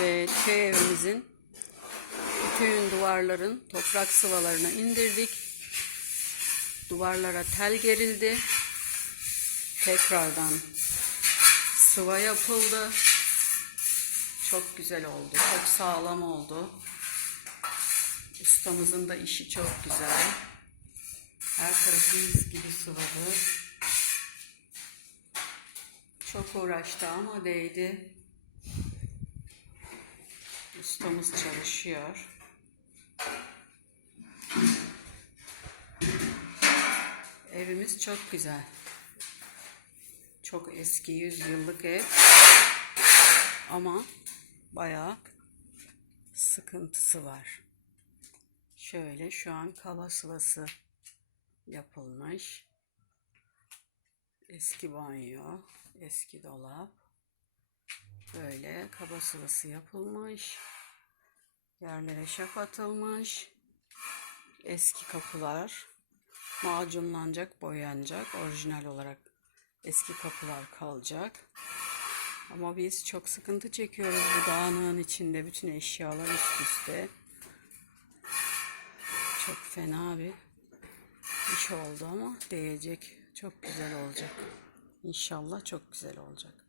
Evet, köy evimizin bütün duvarların toprak sıvalarını indirdik. Duvarlara tel gerildi. Tekrardan sıva yapıldı. Çok güzel oldu. Çok sağlam oldu. Ustamızın da işi çok güzel. Her tarafı mis gibi sıvadı. Çok uğraştı ama değdi. Ustamız çalışıyor. Evimiz çok güzel. Çok eski, yüzyıllık ev. Ama bayağı sıkıntısı var. Şöyle şu an kaba sıvası yapılmış. Eski banyo, eski dolap. Böyle kaba sıvası yapılmış. Yerlere şaf atılmış. Eski kapılar macunlanacak, boyanacak. Orijinal olarak eski kapılar kalacak. Ama biz çok sıkıntı çekiyoruz bu dağınığın içinde. Bütün eşyalar üst üste. Çok fena bir iş oldu ama değecek. Çok güzel olacak. İnşallah çok güzel olacak.